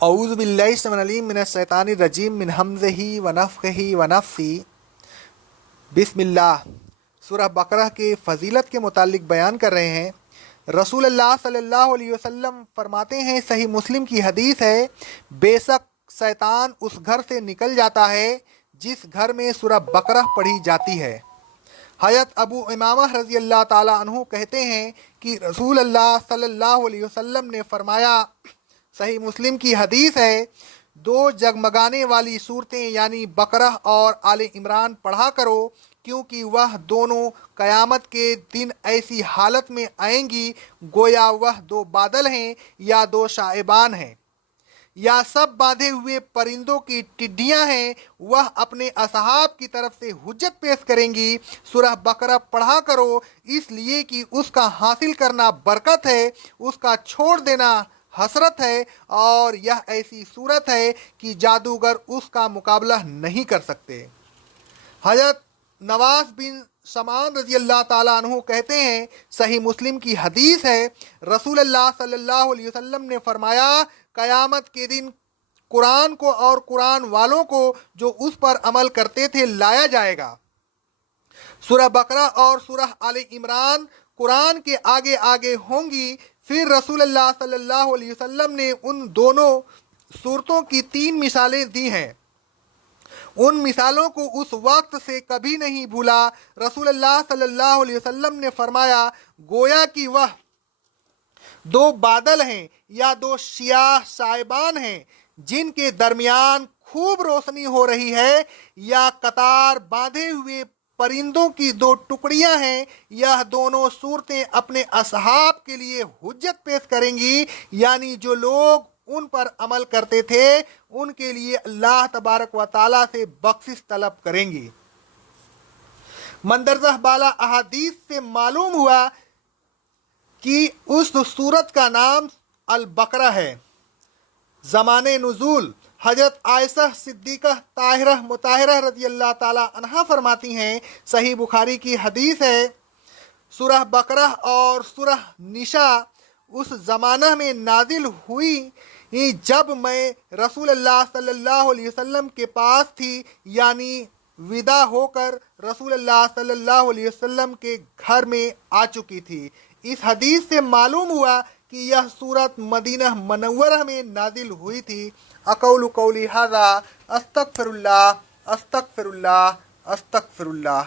اعوذ باللہ السمیع العلیم من الشیطان الرجیم من ہمزہ ونفخہ ونفثہ۔ بسم اللہ۔ سورہ بقرہ کے فضیلت کے متعلق بیان کر رہے ہیں۔ رسول اللہ صلی اللہ علیہ وسلم فرماتے ہیں، صحیح مسلم کی حدیث ہے، بے شک شیطان اس گھر سے نکل جاتا ہے جس گھر میں سورہ بقرہ پڑھی جاتی ہے۔ حضرت ابو امامہ رضی اللہ تعالیٰ عنہ کہتے ہیں کہ رسول اللہ صلی اللہ علیہ وسلم نے فرمایا، صحیح مسلم کی حدیث ہے، دو جگمگانے والی صورتیں یعنی بقرہ اور آل عمران پڑھا کرو، کیونکہ وہ دونوں قیامت کے دن ایسی حالت میں آئیں گی گویا وہ دو بادل ہیں یا دو شائبان ہیں، یا سب باندھے ہوئے پرندوں کی ٹڈیاں ہیں۔ وہ اپنے اصحاب کی طرف سے حجت پیش کریں گی، سورہ بقرہ پڑھا کرو، اس لیے کہ اس کا حاصل کرنا برکت ہے، اس کا چھوڑ دینا حسرت ہے، اور یہ ایسی صورت ہے کہ جادوگر اس کا مقابلہ نہیں کر سکتے۔ حضرت نواس بن سمان رضی اللہ تعالیٰ عنہ کہتے ہیں، صحیح مسلم کی حدیث ہے، رسول اللہ صلی اللہ علیہ وسلم نے فرمایا، قیامت کے دن قرآن کو اور قرآن والوں کو جو اس پر عمل کرتے تھے لایا جائے گا۔ سورہ بقرہ اور سورہ آل عمران قرآن کے آگے آگے ہوں گی۔ پھر رسول اللہ صلی اللہ علیہ وسلم نے ان دونوں صورتوں کی 3 مثالیں دی ہیں۔ ان مثالوں کو اس وقت سے کبھی نہیں بھولا۔ رسول اللہ صلی اللہ علیہ وسلم نے فرمایا، گویا کہ وہ دو بادل ہیں یا دو سیاہ شائبان ہیں جن کے درمیان خوب روشنی ہو رہی ہے، یا قطار باندھے ہوئے پرندوں کی دو ٹکڑیاں ہیں۔ یہ دونوں صورتیں اپنے اصحاب کے لیے حجت پیش کریں گی، یعنی جو لوگ ان پر عمل کرتے تھے ان کے لیے اللہ تبارک و تعالیٰ سے بخشش طلب کریں گی۔ مندرجہ بالا احادیث سے معلوم ہوا کہ اس صورت کا نام البقرہ ہے۔ زمان نزول، حضرت عائشہ صدیقہ طاہرہ مطہرہ رضی اللہ تعالیٰ عنہا فرماتی ہیں، صحیح بخاری کی حدیث ہے، سورہ بقرہ اور سورہ نساء اس زمانہ میں نازل ہوئی جب میں رسول اللہ صلی اللہ علیہ وسلم کے پاس تھی، یعنی ودا ہو کر رسول اللہ صلی اللہ علیہ وسلم کے گھر میں آ چکی تھی۔ اس حدیث سے معلوم ہوا کہ یہ سورت مدینہ منورہ میں نازل ہوئی تھی۔ اقول قولی ھذا، استغفر اللہ استغفر اللہ استغفر اللہ۔